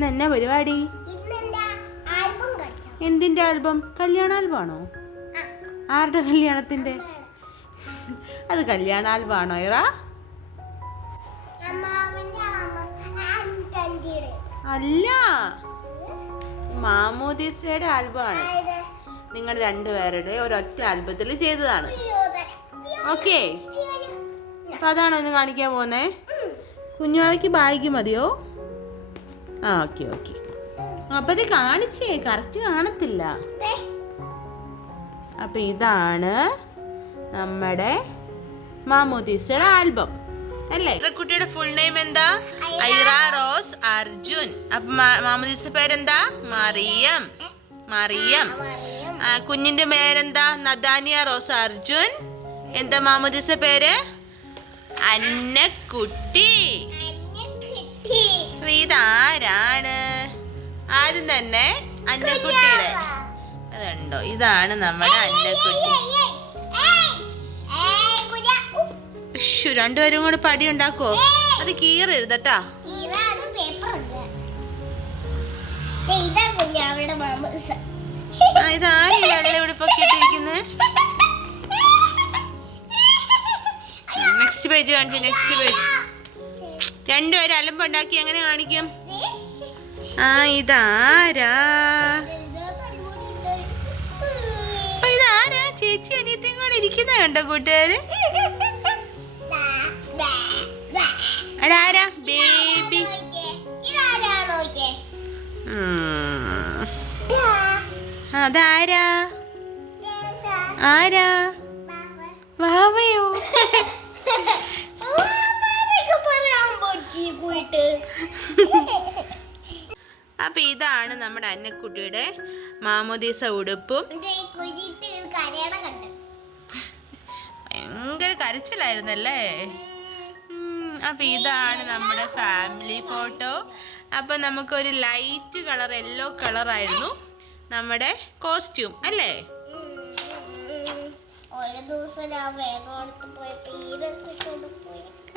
ഇന്ന് എന്നാ പരിപാടി? എന്തിന്റെ ആൽബം? കല്യാണ ആൽബം ആണോ? ആരുടെ കല്യാണത്തിന്റെ? അത് കല്യാണ ആൽബം ആണോ ഇറ? അല്ല, മാമോദീസയുടെ ആൽബം ആണ്. നിങ്ങൾ രണ്ടുപേരുടെ ഒരൊറ്റ ആൽബത്തിൽ ചെയ്തതാണ്. ഓക്കെ, അപ്പൊ അതാണോ ഇന്ന് കാണിക്കാൻ പോകുന്നേ? കുഞ്ഞുവാവയ്ക്ക് ബാഗ് മതിയോ? ആ, ഓക്കെ ഓക്കെ. അപ്പൊ ഇത് കാണിച്ചേ, കറക്റ്റ് കാണത്തില്ല. അപ്പൊ ഇതാണ് നമ്മുടെ മാമോദീസയുടെ ആൽബം അല്ലേ? കുട്ടിയുടെ ഫുൾ നെയിം എന്താ? ഐറ റോസ് അർജുൻ. അപ്പൊ മാമോദീസ പേരെന്താ? മറിയം. മറിയം. കുഞ്ഞിന്റെ പേരെന്താ? നദാനിയ റോസ് അർജുൻ. എന്താ മാമോദീസ പേര്? അന്നക്കുട്ടി. ഇതാരാണ്? ആദ്യം തന്നെ അന്നക്കുട്ടിയുടെ അതുണ്ടോ? ഇതാണ് നമ്മുടെ അന്നക്കുട്ടി. രണ്ടുപേരും കൂടെ പടി ഉണ്ടാക്കോ? അത് കീറരുതട്ടാ. ഇതായി വെള്ള ഉടുപ്പൊക്കെ ഇട്ടിരിക്കുന്നത്. നെക്സ്റ്റ് പേജ് കാണിച്ചു. Next page. രണ്ടുപേരും അലമ്പുണ്ടാക്കി അങ്ങനെ കാണിക്കും. ഇതാരാ? ഇതാരാ? ചേച്ചി അനിയത്തിയും കൂടെ ഇരിക്കുന്ന കണ്ടോ കൂട്ടുകാര്? അതാരാ? ബേബി. അതാരാ? ആരാ? വാവയോ? അപ്പൊ ഇതാണ് നമ്മുടെ അന്നക്കുട്ടിയുടെ മാമോദീസ ഉടുപ്പും. ഭയങ്കര കരച്ചിലായിരുന്നല്ലേ? അപ്പൊ ഇതാണ് നമ്മുടെ ഫാമിലി ഫോട്ടോ. അപ്പൊ നമുക്കൊരു ലൈറ്റ് കളർ, യെല്ലോ കളർ ആയിരുന്നു നമ്മുടെ കോസ്റ്റ്യൂം അല്ലേ?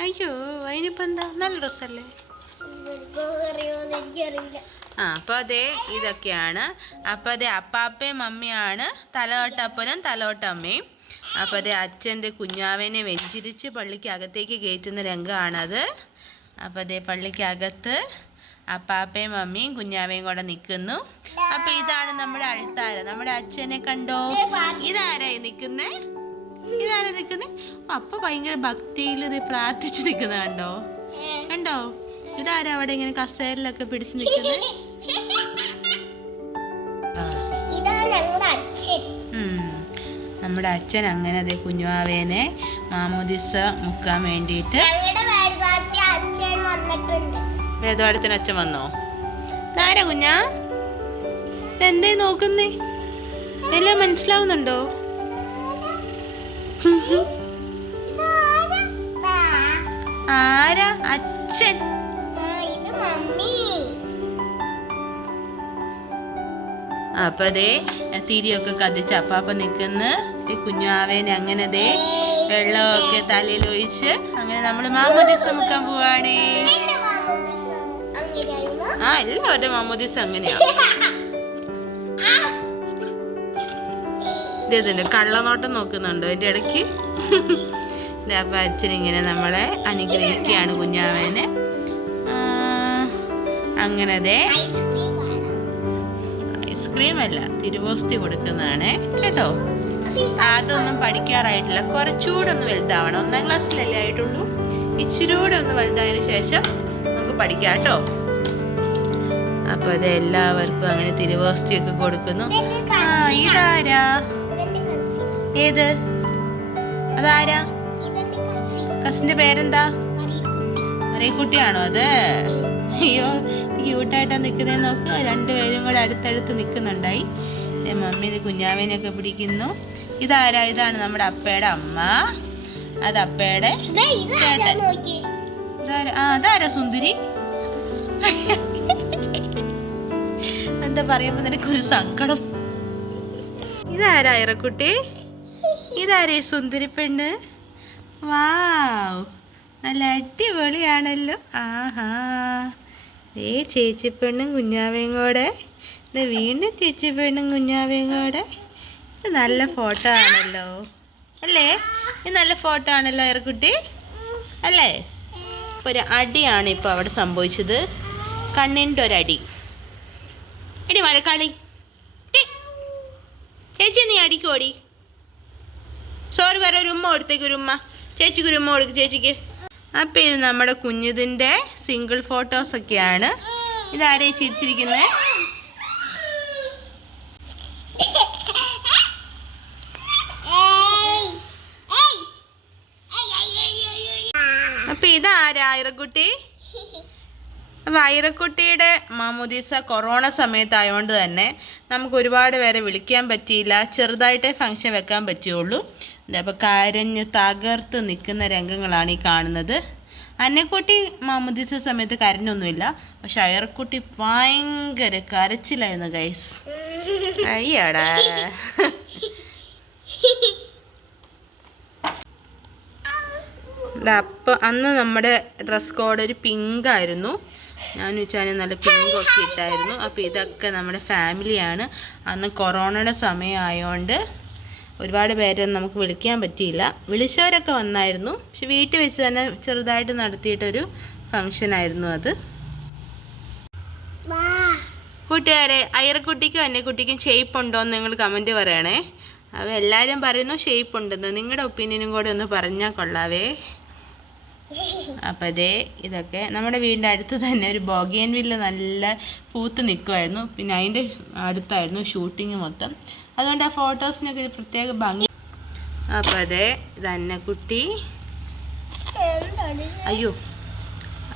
അയ്യോ, അതിനിപ്പോ എന്താ? നല്ല ഡ്രസ്സല്ലേ? അപ്പൊ അതെ, ഇതൊക്കെയാണ്. അപ്പൊ അതെ, അപ്പാപ്പയും മമ്മിയാണ് തലയോട്ടപ്പനും തലയോട്ടമ്മയും. അപ്പൊ അതെ, അച്ഛൻ്റെ കുഞ്ഞാവേനെ വെഞ്ചിരിച്ച് പള്ളിക്ക് അകത്തേക്ക് കയറ്റുന്ന രംഗമാണത്. അപ്പൊ അതെ, പള്ളിക്കകത്ത് അപ്പാപ്പയും മമ്മിയും കുഞ്ഞാവയും കൂടെ നിൽക്കുന്നു. അപ്പൊ ഇതാണ് നമ്മുടെ അൾത്താര. നമ്മുടെ അച്ഛനെ കണ്ടോ? ഇതാരാ നിൽക്കുന്നേ? ഇതാരാ നിൽക്കുന്നേ? അപ്പൊ ഭയങ്കര ഭക്തിയിൽ ഇത് പ്രാർത്ഥിച്ച് നിൽക്കുന്ന കണ്ടോ? കണ്ടോ? ഇതാരാ അവിടെ ഇങ്ങനെ കസേരയിലൊക്കെ പിടിച്ചു നിൽക്കുന്നത്? നമ്മുടെ അച്ഛൻ അങ്ങനെ അതെ കുഞ്ഞുവാവേനെ മാമോദീസ മുക്കാൻ വേണ്ടിയിട്ട്. വേദപാഠത്തിന് അച്ഛൻ വന്നോ? ഇതാരാ കുഞ്ഞാ? എന്തേ നോക്കുന്നേ? എല്ലാം മനസ്സിലാവുന്നുണ്ടോ? ആരാ? അച്ഛൻ. അപ്പൊ ദേ തിരിയൊക്കെ കത്തിച്ച് അപ്പാപ്പ നിൽക്കുന്നു. കുഞ്ഞാവേനെ അങ്ങനെ ദേ വെള്ളമൊക്കെ തലയിൽ ഒഴിച്ച് അങ്ങനെ നമ്മൾ മാമോദീസ മുക്കാൻ പോവാണേ. എല്ലാവരുടെ മാമോദീസ അങ്ങനെയാ. ഇതേതുണ്ട്, കള്ളനോട്ടം നോക്കുന്നുണ്ടോ എൻ്റെ ഇടയ്ക്ക്? അപ്പൊ അച്ഛനിങ്ങനെ നമ്മളെ അനുഗ്രഹിക്കുകയാണ് കുഞ്ഞാവേനെ. അങ്ങനെ അതെ, ഐസ്ക്രീം അല്ല, തിരുവോസ്തി കൊടുക്കുന്നതാണ് കേട്ടോ. അതൊന്നും പഠിക്കാറായിട്ടില്ല, കുറച്ചുകൂടെ ഒന്ന് വലുതാവണം. 1ാം ക്ലാസ്സിലല്ലേ ആയിട്ടുള്ളൂ. ഇച്ചിരി കൂടെ ഒന്ന് വലുതായതിനു ശേഷം നമുക്ക് പഠിക്കാം കേട്ടോ. അപ്പൊ അത് എല്ലാവർക്കും അങ്ങനെ തിരുവോസ്തിയൊക്കെ കൊടുക്കുന്നു. ഇതാരാ? ഏത്? അതാരാ? കസിന്റെ പേരെന്താ? മറിയക്കുട്ടിയാണോ അത്? അയ്യോ, ക്യൂട്ടായിട്ടാ നിൽക്കുന്നേ നോക്ക്. രണ്ടുപേരും കൂടെ അടുത്തടുത്ത് നിൽക്കുന്നുണ്ടായി. മമ്മി ഇത് കുഞ്ഞാവേനെയൊക്കെ പിടിക്കുന്നു. ഇതാരാ? ഇതാണ് നമ്മുടെ അപ്പയുടെ അമ്മ. അത് അപ്പയുടെ ചേട്ടൻ. അതാരാ? സുന്ദരി. എന്താ പറയുമ്പോ നിനക്കൊരു സങ്കടം. ഇതാരാ ഇറക്കുട്ടി? ഇതാരേ സുന്ദരി പെണ്ണ്? വാവ്, നല്ല അടിപൊളിയാണല്ലോ. ആഹാ, ചേച്ചി പെണ്ണും കുഞ്ഞാവയും കൂടെ ഇത് വീണ്ടും ചേച്ചി പെണ്ണും കുഞ്ഞാവയും കൂടെ. ഇത് നല്ല ഫോട്ടോ ആണല്ലോ അല്ലേ? ഇത് നല്ല ഫോട്ടോ ആണല്ലോ ഐറക്കുട്ടി അല്ലേ? ഒരു അടിയാണ് ഇപ്പോൾ അവിടെ സംഭവിച്ചത്. കണ്ണിൻ്റെ ഒരടി. എടി മഴക്കാളി, ചേച്ചി നീ അടിക്കോടി. സോറി പറ, ഒരു ഉമ്മ കൊടുത്തേക്ക്, ഒരു ഉമ്മ ചേച്ചിക്ക്, ഒരു ഉമ്മ കൊടുക്കും ചേച്ചിക്ക്. അപ്പം ഇത് നമ്മുടെ കുഞ്ഞിതിൻ്റെ സിംഗിൾ ഫോട്ടോസൊക്കെയാണ്. ഇതാരേ ചിരിച്ചിരിക്കുന്നത്? അപ്പം ഇതാരാ ഐറക്കുട്ടി? അപ്പം ഐറക്കുട്ടിയുടെ മാമോദീസ കൊറോണ സമയത്തായതുകൊണ്ട് തന്നെ നമുക്ക് ഒരുപാട് പേരെ വിളിക്കാൻ പറ്റിയില്ല. ചെറുതായിട്ടേ ഫംഗ്ഷൻ വെക്കാൻ പറ്റുള്ളൂ. അപ്പോൾ കരഞ്ഞ് തകർത്ത് നിൽക്കുന്ന രംഗങ്ങളാണ് ഈ കാണുന്നത്. അന്നക്കുട്ടി മാമോദീസ സമയത്ത് കരഞ്ഞൊന്നുമില്ല, പക്ഷെ ഐറക്കുട്ടി ഭയങ്കര കരച്ചിലായിരുന്നു ഗൈസ്. അയ്യടാ. അപ്പോൾ അന്ന് നമ്മുടെ ഡ്രസ് കോഡ് ഒരു പിങ്കായിരുന്നു. ഞാൻ വെച്ചാൽ നല്ല പിങ്കൊക്കെ ഇട്ടായിരുന്നു. അപ്പോൾ ഇതൊക്കെ നമ്മുടെ ഫാമിലിയാണ്. അന്ന് കൊറോണയുടെ സമയമായതുകൊണ്ട് ഒരുപാട് പേരൊന്നും നമുക്ക് വിളിക്കാൻ പറ്റിയില്ല. വിളിച്ചവരൊക്കെ വന്നായിരുന്നു, പക്ഷെ വീട്ടിൽ വെച്ച് തന്നെ ചെറുതായിട്ട് നടത്തിയിട്ടൊരു ഫങ്ഷനായിരുന്നു അത്. കൂട്ടുകാരെ, ഐറക്കുട്ടിക്കും അന്നക്കുട്ടിക്കും ഷേപ്പ് ഉണ്ടോ എന്ന് നിങ്ങൾ കമൻറ്റ് പറയണേ. അപ്പോൾ എല്ലാവരും പറയുന്നു ഷേപ്പ് ഉണ്ടെന്ന്. നിങ്ങളുടെ ഒപ്പീനിയനും കൂടെ ഒന്ന് പറഞ്ഞാൽ കൊള്ളാവേ. അപ്പം അതേ ഇതൊക്കെ നമ്മുടെ വീടിൻ്റെ അടുത്ത് തന്നെ ഒരു ബോഗിയൻവില്ല നല്ല പൂത്ത് നിൽക്കുമായിരുന്നു. പിന്നെ അതിൻ്റെ അടുത്തായിരുന്നു ഷൂട്ടിങ് മൊത്തം. അതുകൊണ്ട് ആ ഫോട്ടോസിനൊക്കെ ഒരു പ്രത്യേക ഭംഗി. അപ്പം അതെ ഇത് അന്നക്കുട്ടി. അയ്യോ,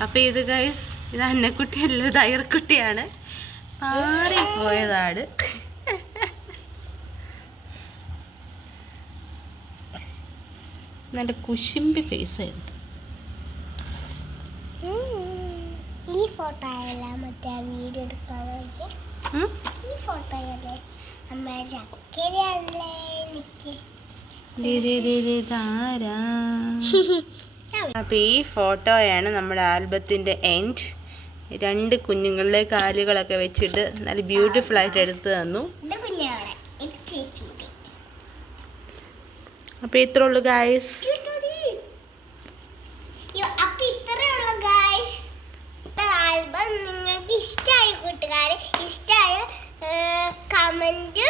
അപ്പം ഇത് ഗൈസ്, ഇത് അന്നക്കുട്ടി അല്ല, ഇത് ഐറക്കുട്ടിയാണ്. മാറിപ്പോയതാണ്. നല്ല കുശുമ്പി ഫേസ് ആയിരുന്നു. ഈ ഫോട്ടോ ആയല്ല മറ്റേ വീഡിയോ എടുക്കാൻ ഈ ഫോട്ടോ ആയല്ലേ അമ്മ ചക്കരയല്ലേ എനിക്ക്. അപ്പം ഈ ഫോട്ടോയാണ് നമ്മുടെ ആൽബത്തിൻ്റെ എൻഡ്. രണ്ട് കുഞ്ഞുങ്ങളുടെ കാലുകളൊക്കെ വെച്ചിട്ട് നല്ല ബ്യൂട്ടിഫുൾ ആയിട്ട് എടുത്തു തന്നു. അപ്പം ഇത്രേ ഉള്ളൂ ഗായ്സ്. ആൽബം നിങ്ങൾക്ക് ഇഷ്ടമായി കൂട്ടുകാരെ, ഇഷ്ടമായ കമന്റ്